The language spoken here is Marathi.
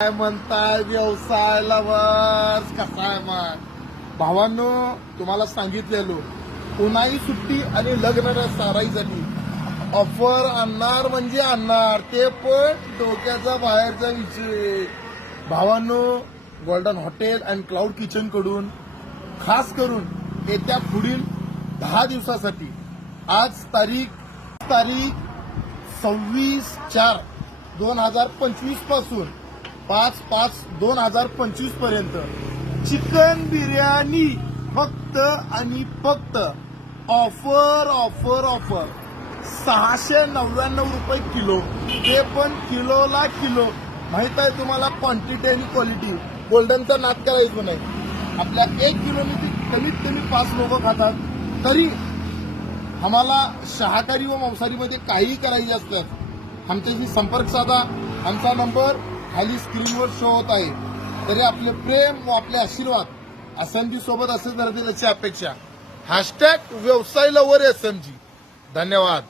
काय म्हणताय व्यवसाय लवर्स, कसा आहे मग भावांनो? तुम्हाला सांगितलेलो उन्हाळी सुट्टी आणि लग्न साराईसाठी ऑफर आणणार म्हणजे आणणार, ते पण डोक्याचा बाहेरचा विषय. भावांनो, golden hotel and cloud kitchen कडून खास करून येत्या पुढील 10 दिवसासाठी आज तारीख 26/4/2025 पासून 5/5/2025 पर्यंत चिकन बिर्याणी फक्त आणि फक्त ऑफर ऑफर ऑफर 699 रुपये किलो, ते पण किलोला किलो. माहित आहे तुम्हाला, क्वांटिटी आणि क्वालिटी. गोल्डनचा नाद करायचं नाही. आपल्या 1 किलोमध्ये कमीत कमी 5 लोक खातात. तरी आम्हाला शाकाहारी व मांसाहारीमध्ये काहीही करायचे असल्यास आमच्याशी संपर्क साधा. आमचा नंबर खाली स्क्रीनवर शो होत आहे. तरी आपले प्रेम व आपले आशीर्वाद एसएमजी सोबत असेच राहतील याची अपेक्षा. # व्यवसाय लवर एसएमजी. धन्यवाद.